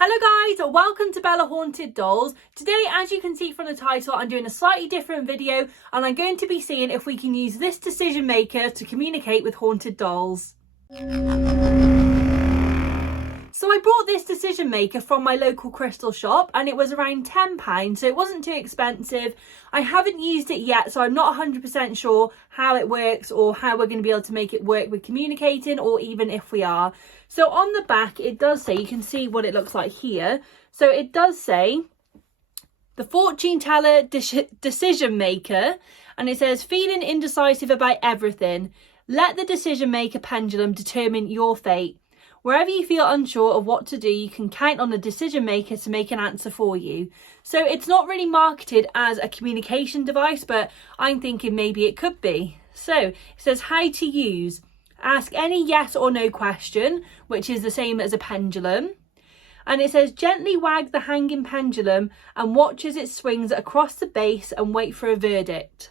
Hello guys, welcome to Bella Haunted Dolls. Today, as you can see from the title, I'm doing a slightly different video and I'm going to be seeing if we can use this decision maker to communicate with haunted dolls. So I bought this decision maker from my local crystal shop and it was around £10, so it wasn't too expensive. I haven't used it yet, so I'm not 100% sure how it works or how we're going to be able to make it work with communicating, or even if we are. So on the back it does say, you can see what it looks like here. So it does say the fortune teller decision maker, and it says feeling indecisive about everything. Let the decision maker pendulum determine your fate. Wherever you feel unsure of what to do, you can count on the decision maker to make an answer for you. So it's not really marketed as a communication device, but I'm thinking maybe it could be. So it says how to use. Ask any yes or no question, which is the same as a pendulum. And it says gently wag the hanging pendulum and watch as it swings across the base and wait for a verdict.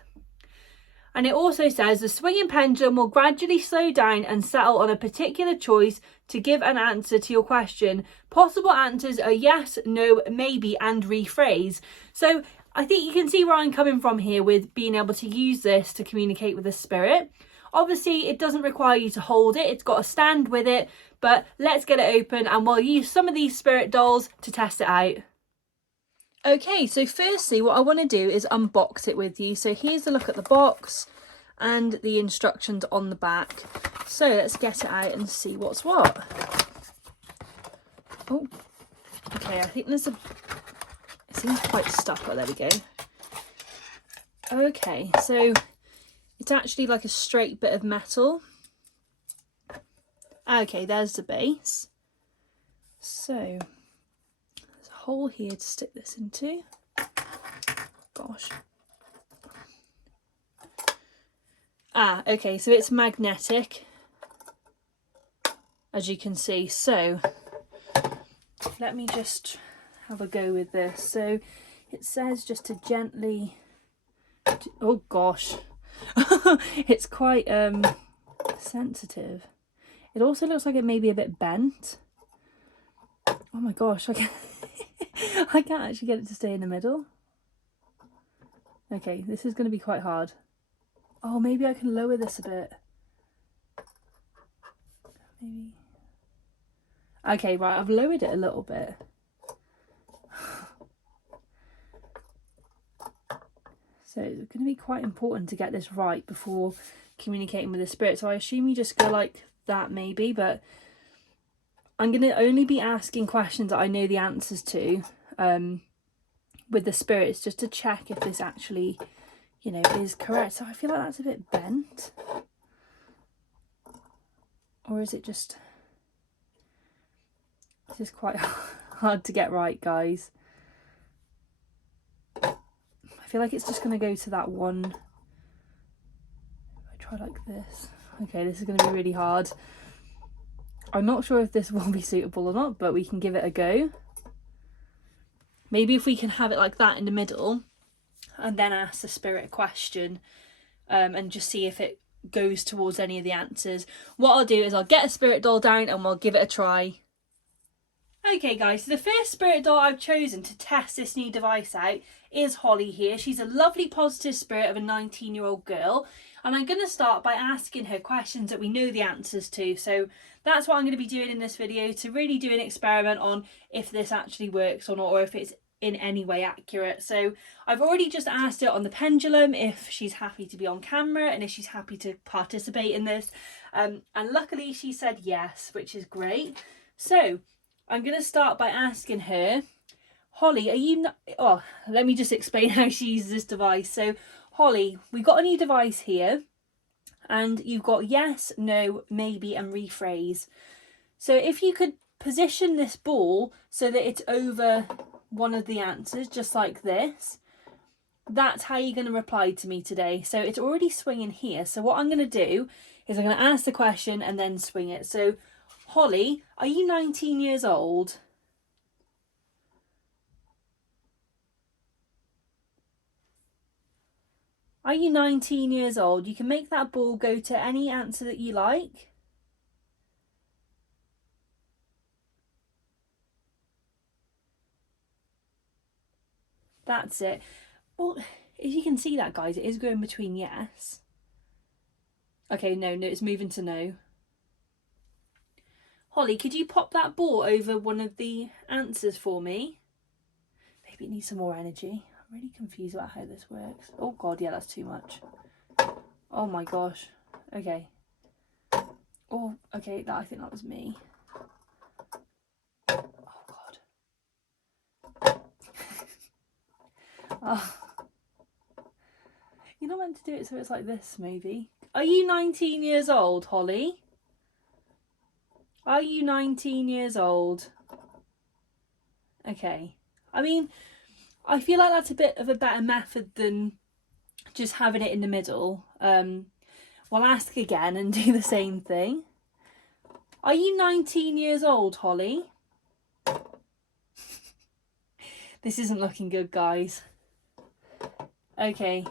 And it also says the swinging pendulum will gradually slow down and settle on a particular choice to give an answer to your question. Possible answers are yes, no, maybe, and rephrase. So I think you can see where I'm coming from here with being able to use this to communicate with the spirit. Obviously, it doesn't require you to hold it. It's got a stand with it, but let's get it open and we'll use some of these spirit dolls to test it out. Okay, so firstly what I want to do is unbox it with you. So here's a look at the box and the instructions on the back. So let's get it out and see what's what. Oh, okay, I think there's it seems quite stuck, but there we go. Okay, so it's actually like a straight bit of metal. Okay, there's the base. So hole here to stick this into. Gosh. Okay, so it's magnetic, as you can see. So let me just have a go with this. So it says just to gently, oh gosh, it's quite sensitive. It also looks like it may be a bit bent. Oh my gosh, I can't actually get it to stay in the middle. Okay, this is going to be quite hard. Oh, maybe I can lower this a bit. Maybe. Okay, right, I've lowered it a little bit. So it's going to be quite important to get this right before communicating with the spirit. So I assume you just go like that maybe, but I'm going to only be asking questions that I know the answers to with the spirits, just to check if this actually, you know, is correct. So I feel like that's a bit bent. Or is it just... This is quite hard to get right, guys. I feel like it's just going to go to that one. If I try like this. Okay, this is going to be really hard. I'm not sure if this will be suitable or not, but we can give it a go. Maybe if we can have it like that in the middle and then ask the spirit a question and just see if it goes towards any of the answers. What I'll do is I'll get a spirit doll down and we'll give it a try. Okay guys, so the first spirit doll I've chosen to test this new device out is Hollie here. She's a lovely positive spirit of a 19-year-old girl. And I'm going to start by asking her questions that we know the answers to. So that's what I'm going to be doing in this video, to really do an experiment on if this actually works or not, or if it's in any way accurate. So I've already just asked her on the pendulum if she's happy to be on camera and if she's happy to participate in this. And luckily she said yes, which is great. So I'm going to start by asking her, Hollie, are you... Oh, let me just explain how she uses this device. So Hollie, we got a new device here and you've got yes, no, maybe and rephrase. So if you could position this ball so that it's over one of the answers, just like this, that's how you're going to reply to me today. So it's already swinging here. So what I'm going to do is I'm going to ask the question and then swing it. So Hollie, are you 19 years old? Are you 19 years old? You can make that ball go to any answer that you like. That's it. Well, if you can see that, guys, it is going between yes. Okay, no, it's moving to no. Hollie, could you pop that ball over one of the answers for me? Maybe it needs some more energy. I'm really confused about how this works. Oh God, yeah, that's too much. Oh my gosh. Okay. Oh, okay, I think that was me. Oh God. Oh. You're not meant to do it so it's like this, maybe. Are you 19 years old, Hollie? Are you 19 years old? Okay. I mean, I feel like that's a bit of a better method than just having it in the middle. We'll ask again and do the same thing. Are you 19 years old, Hollie? This isn't looking good, guys. Okay.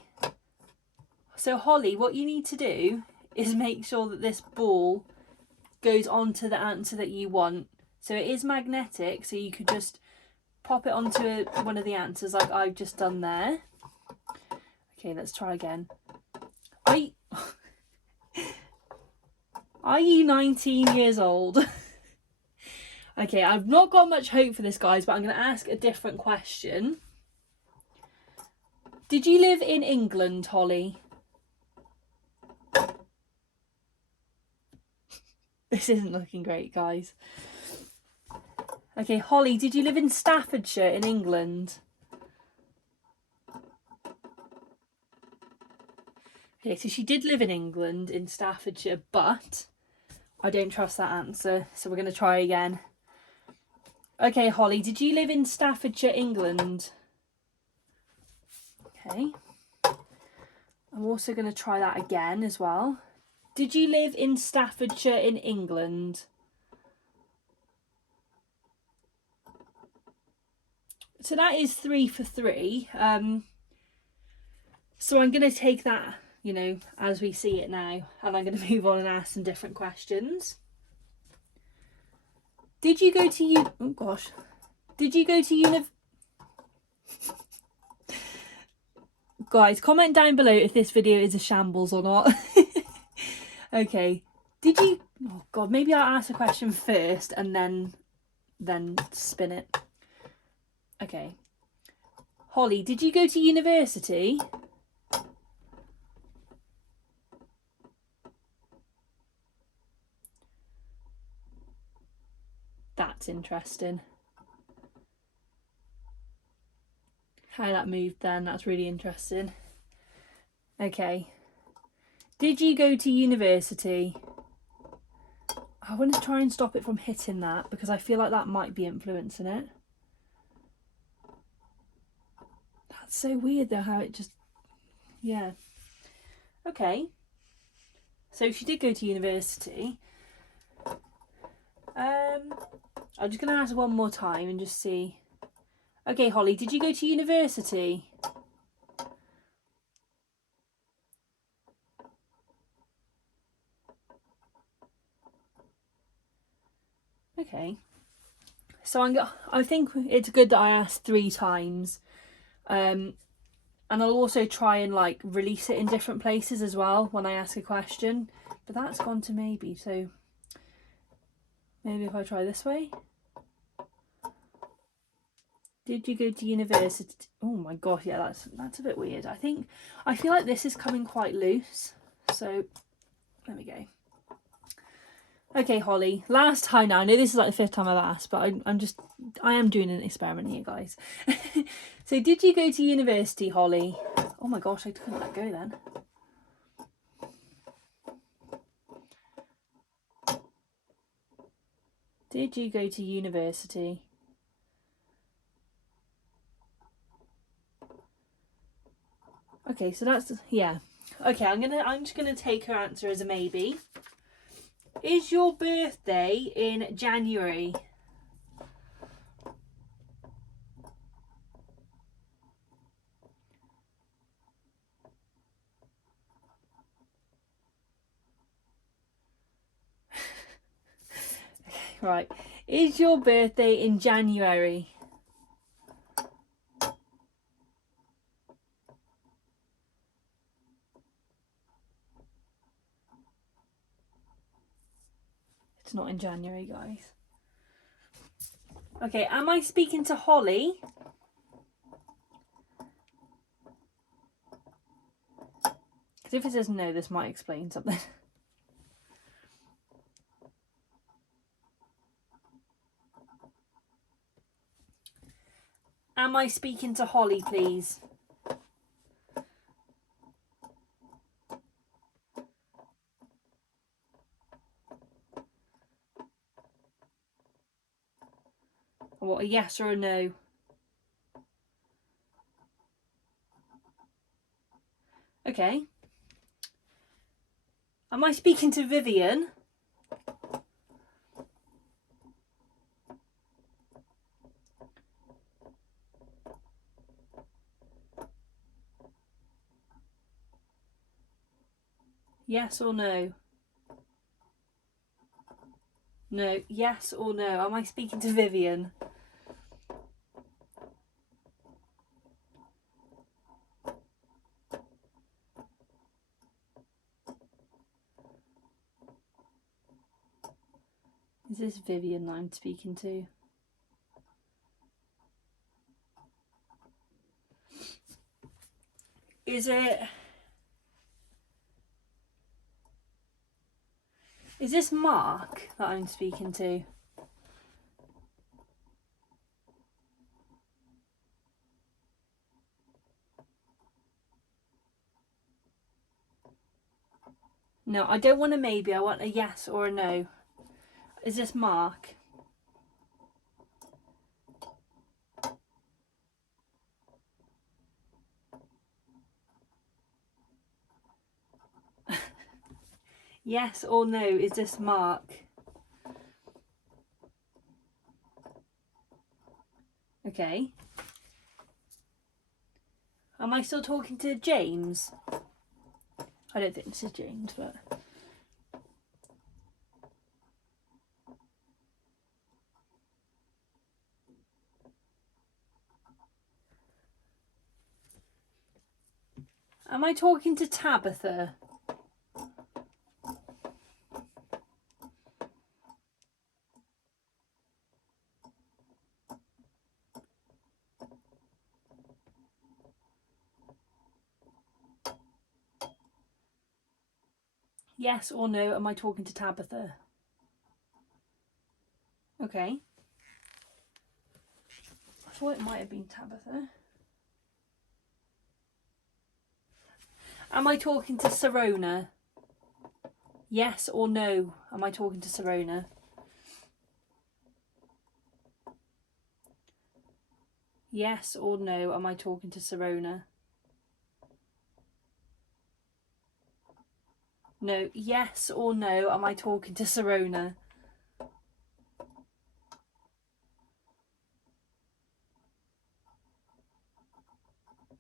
So, Hollie, what you need to do is make sure that this ball goes onto the answer that you want. So it is magnetic, so you could just pop it onto one of the answers like I've just done there. Okay, let's try again. Are you 19 years old? Okay, I've not got much hope for this, guys, but I'm going to ask a different question. Did you live in England, Hollie? This isn't looking great, guys. Okay, Hollie, did you live in Staffordshire in England? Okay, so she did live in England, in Staffordshire, but I don't trust that answer, so we're going to try again. Okay, Hollie, did you live in Staffordshire, England? Okay. I'm also going to try that again as well. Did you live in Staffordshire in England? So that is 3 for 3. So I'm going to take that, you know, as we see it now, and I'm going to move on and ask some different questions. Did you go to oh gosh. Did you go to Guys, comment down below if this video is a shambles or not. Okay. Did you oh God, maybe I'll ask a question first and then spin it. Okay. Hollie, did you go to university? That's interesting. How that moved then, that's really interesting. Okay. Did you go to university? I want to try and stop it from hitting that because I feel like that might be influencing it. That's so weird though, how it just, yeah. Okay. So she did go to university. I'm just going to ask one more time and just see. Okay, Hollie, did you go to university? Okay. So I think it's good that I asked 3 times. And I'll also try and like release it in different places as well when I ask a question. But that's gone to maybe, so maybe if I try this way. Did you go to university? Oh my gosh, yeah, that's a bit weird. I feel like this is coming quite loose. So there we go. Okay, Hollie, last time now. I know this is like the 5th time I've asked, but I am doing an experiment here, guys. So did you go to university, Hollie? Oh my gosh, I couldn't let go then. Did you go to university? Okay, so that's, yeah. Okay, I'm just gonna take her answer as a maybe. Is your birthday in January? Right. Is your birthday in January? not in January, guys. Okay, am I speaking to Hollie? Because if it says no, this might explain something. Am I speaking to Hollie, please? What, a yes or a no? Okay. Am I speaking to Vivian? Yes or no? No. Yes or no? Am I speaking to Vivian? Is this Vivian that I'm speaking to? Is this Mark that I'm speaking to? No, I don't want a maybe. I want a yes or a no. Is this Mark? Yes or no, is this Mark? Okay. Am I still talking to James? I don't think this is James, but... Am I talking to Tabitha? Yes or no, am I talking to Tabitha? Okay. I thought it might have been Tabitha. Am I talking to Serona? Yes or no, am I talking to Serona? Yes or no, am I talking to Serona? No. Yes or no, am I talking to Serona?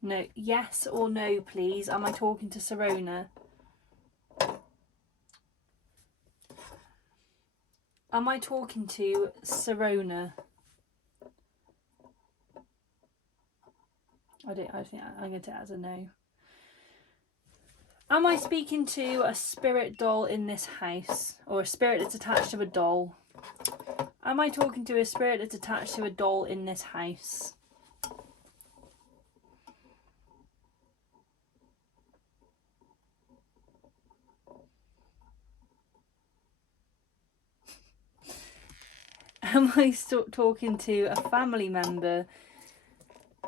No. Yes or no, please, am I talking to Serona? Am I talking to Serona? I think I'm going to take it as a no. Am I speaking to a spirit doll in this house? Or a spirit that's attached to a doll? Am I talking to a spirit that's attached to a doll in this house? Am I talking to a family member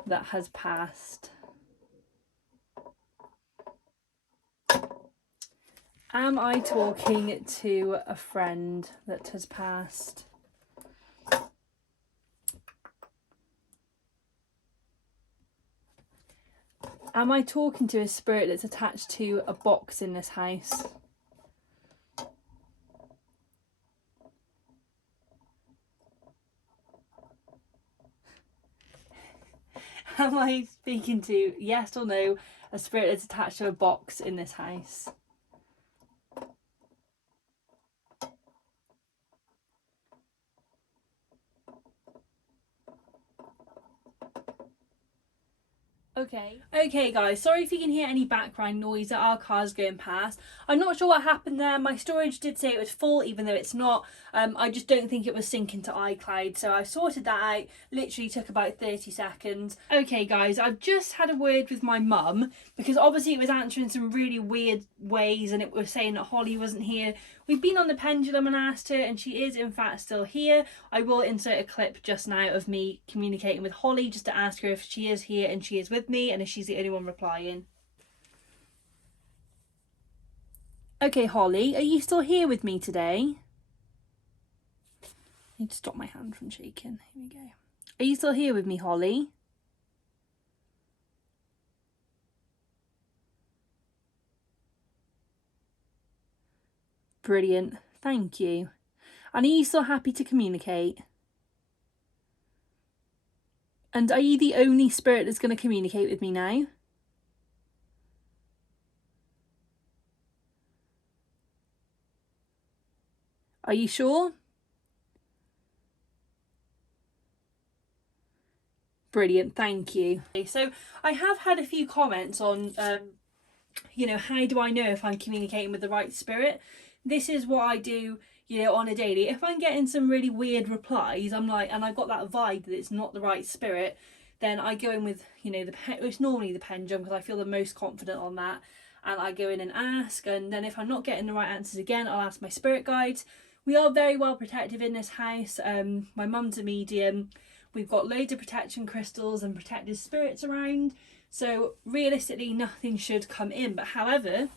that has passed? Am I talking to a friend that has passed? Am I talking to a spirit that's attached to a box in this house? Am I speaking to, yes or no, a spirit that's attached to a box in this house? Okay guys, sorry if you can hear any background noise. There are cars going past. I'm not sure what happened there. My storage did say it was full even though it's not. I just don't think it was syncing to iCloud, so I sorted that out. Literally took about 30 seconds. Okay guys, I've just had a word with my mum because obviously it was answering some really weird ways and it was saying that Hollie wasn't here. We've been on the pendulum and asked her and she is in fact still here. I will insert a clip just now of me communicating with Hollie just to ask her if she is here and she is with me and if she's the only one replying. Okay Hollie, are you still here with me today? I need to stop my hand from shaking. Here we go. Are you still here with me, Hollie? Brilliant, thank you. And are you still happy to communicate? And are you the only spirit that's going to communicate with me now? Are you sure? Brilliant, thank you. So I have had a few comments on, you know, how do I know if I'm communicating with the right spirit? This is what I do, you know, on a daily. If I'm getting some really weird replies, I'm like, and I've got that vibe that it's not the right spirit, then I go in with, you know, it's normally the pendulum because I feel the most confident on that. And I go in and ask, and then if I'm not getting the right answers again, I'll ask my spirit guides. We are very well protected in this house. My mum's a medium. We've got loads of protection crystals and protected spirits around. So realistically, nothing should come in. But however,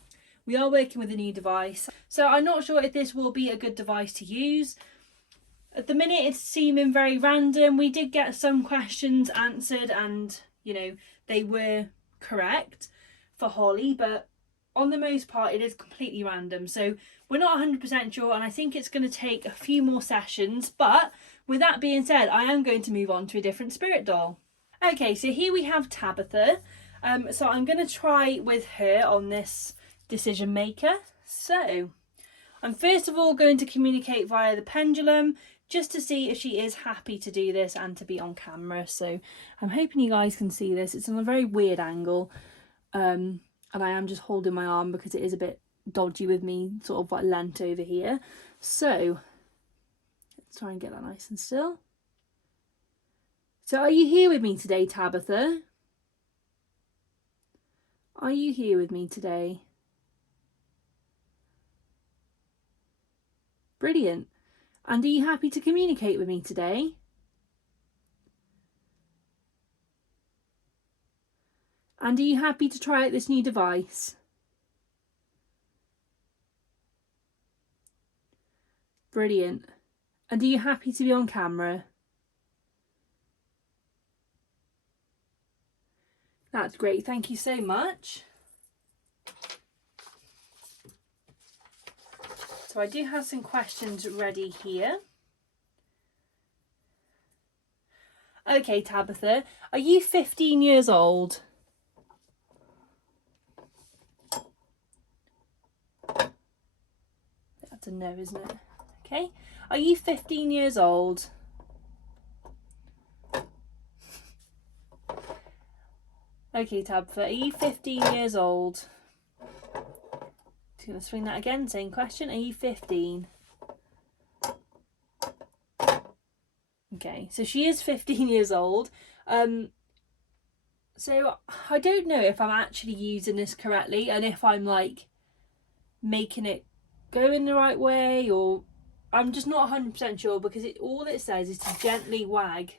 we are working with a new device. So I'm not sure if this will be a good device to use. At the minute, it's seeming very random. We did get some questions answered and, you know, they were correct for Hollie. But on the most part, it is completely random. So we're not 100% sure. And I think it's going to take a few more sessions. But with that being said, I am going to move on to a different spirit doll. Okay, so here we have Tabitha. So I'm going to try with her on this decision maker. So I'm first of all going to communicate via the pendulum just to see if she is happy to do this and to be on camera. So I'm hoping you guys can see this. It's on a very weird angle, and I am just holding my arm because it is a bit dodgy with me sort of like leant over here. So let's try and get that nice and still. So are you here with me today, Tabitha? Are you here with me today? Brilliant. And are you happy to communicate with me today? And are you happy to try out this new device? Brilliant. And are you happy to be on camera? That's great, thank you so much. So I do have some questions ready here. Okay, Tabitha, are you 15 years old? That's a no, isn't it? Okay. Are you 15 years old? Okay, Tabitha, are you 15 years old? Just going to swing that again, same question. Are you 15? Okay, so she is 15 years old. So I don't know if I'm actually using this correctly and if I'm like making it go in the right way, or I'm just not 100% sure because all it says is to gently wag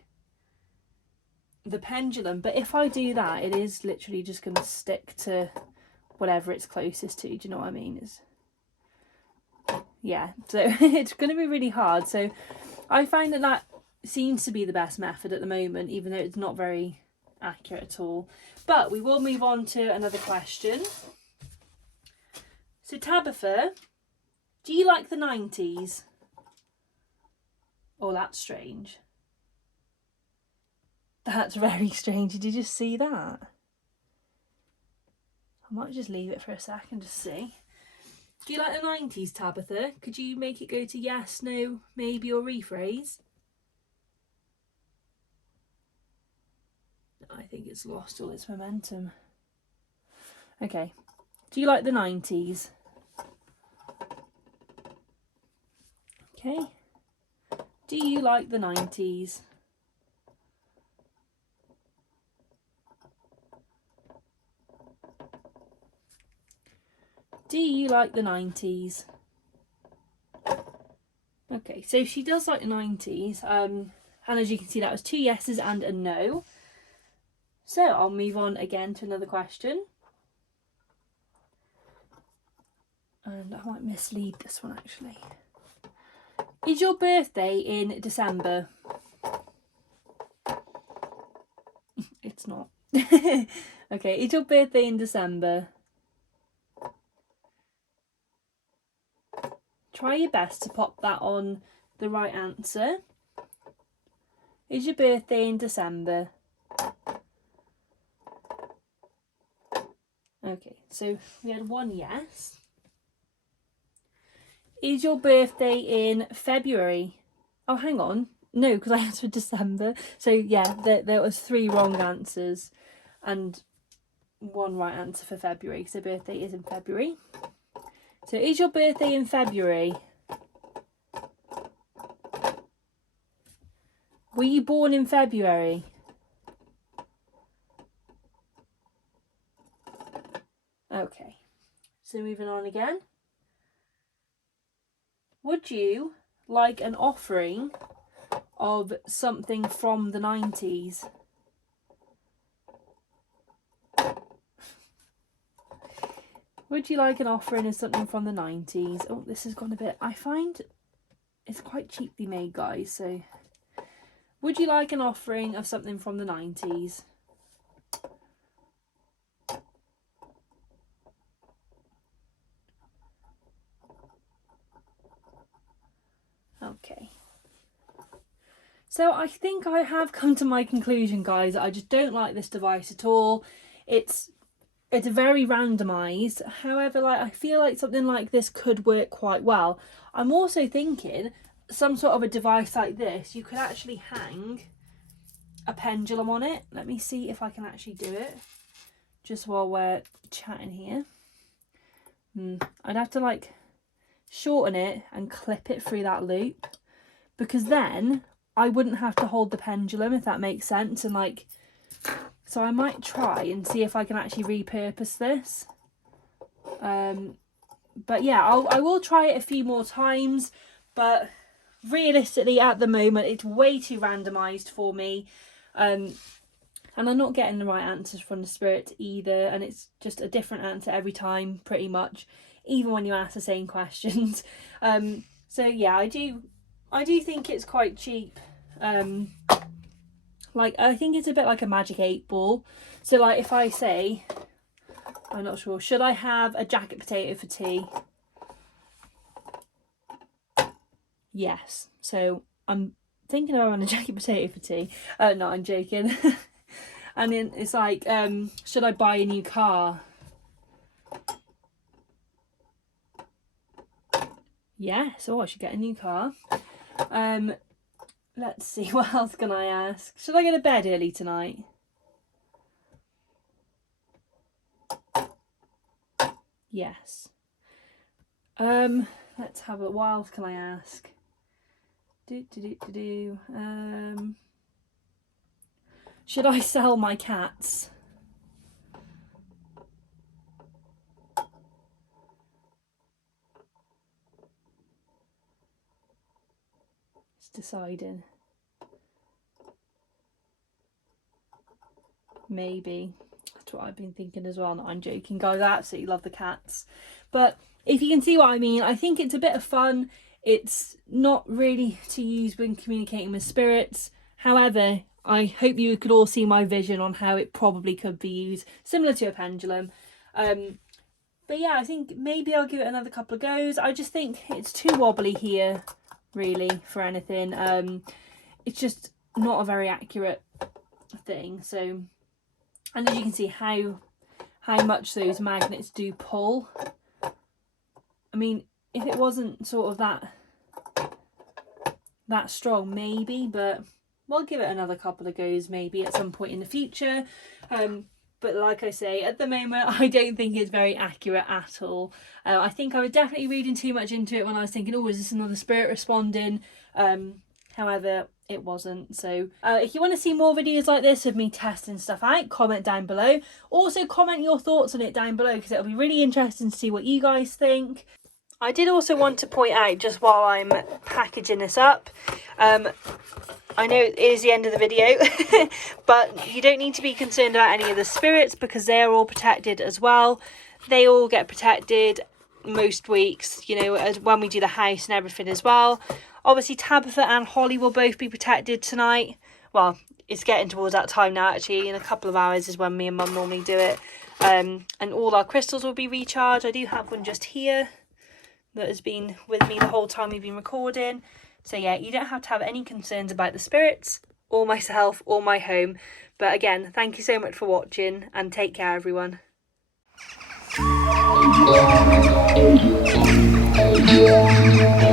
the pendulum. But if I do that, it is literally just going to stick to whatever it's closest to. Do you know what I mean? Yeah, so it's going to be really hard. So I find that seems to be the best method at the moment, even though it's not very accurate at all. But we will move on to another question. So Tabitha, do you like the 90s? Oh, that's strange. That's very strange. Did you just see that? I might just leave it for a second to see. Do you like the 90s, Tabitha? Could you make it go to yes, no, maybe, or rephrase? I think it's lost all its momentum. Okay. Do you like the 90s? Okay. Do you like the 90s? Do you like the 90s? Okay, so she does like the 90s. And as you can see, that was 2 yeses and a no. So I'll move on again to another question. And I might mislead this one actually. Is your birthday in December? It's not. Okay, is your birthday in December? Try your best to pop that on the right answer. Is your birthday in December? Okay, so we had 1 yes. Is your birthday in February? Oh, hang on. No, because I answered December. So yeah, there was 3 wrong answers and 1 right answer for February. So birthday is in February. So is your birthday in February? Were you born in February? Okay, so moving on again. Would you like an offering of something from the 90s? Would you like an offering of something from the 90s? Oh, this has gone a bit... I find it's quite cheaply made, guys, so... Would you like an offering of something from the 90s? Okay. So I think I have come to my conclusion, guys. I just don't like this device at all. It's very randomised. However, like I feel like something like this could work quite well. I'm also thinking some sort of a device like this, you could actually hang a pendulum on it. Let me see if I can actually do it just while we're chatting here. I'd have to like shorten it and clip it through that loop, because then I wouldn't have to hold the pendulum, if that makes sense. And like, so I might try and see if I can actually repurpose this. But yeah, I will try it a few more times, but realistically at the moment it's way too randomised for me. And I'm not getting the right answers from the spirit either, and it's just a different answer every time pretty much, even when you ask the same questions. So yeah, I do think it's quite cheap. Like I think it's a bit like a magic 8 ball. So like if I say, I'm not sure, should I have a jacket potato for tea? Yes. So I'm thinking of having a jacket potato for tea. No, I'm joking. And then it's like, should I buy a new car? Yes. Oh, I should get a new car. Let's see, what else can I ask? Should I go to bed early tonight? Yes. Let's have a, what else can I ask? Should I sell my cats? It's deciding. Maybe. That's what I've been thinking as well. No, I'm joking, guys. I absolutely love the cats. But if you can see what I mean, I think it's a bit of fun. It's not really to use when communicating with spirits. However, I hope you could all see my vision on how it probably could be used, similar to a pendulum. But yeah, I think maybe I'll give it another couple of goes. I just think it's too wobbly here, really, for anything. It's just not a very accurate thing. So, and as you can see how much those magnets do pull. I mean, if it wasn't sort of that strong, maybe, but we'll give it another couple of goes maybe at some point in the future. But like I say, at the moment, I don't think it's very accurate at all. I think I was definitely reading too much into it when I was thinking, oh, is this another spirit responding? However, it wasn't. So if you want to see more videos like this of me testing stuff out, comment down below. Also comment your thoughts on it down below, because it'll be really interesting to see what you guys think. I did also want to point out, just while I'm packaging this up, I know it is the end of the video, but you don't need to be concerned about any of the spirits, because they're all protected as well. They all get protected most weeks, you know, as when we do the house and everything as well. Obviously, Tabitha and Hollie will both be protected tonight. Well, it's getting towards that time now, actually. In a couple of hours is when me and Mum normally do it. And all our crystals will be recharged. I do have one just here that has been with me the whole time we've been recording. So yeah, you don't have to have any concerns about the spirits or myself or my home. But again, thank you so much for watching, and take care, everyone. Yeah.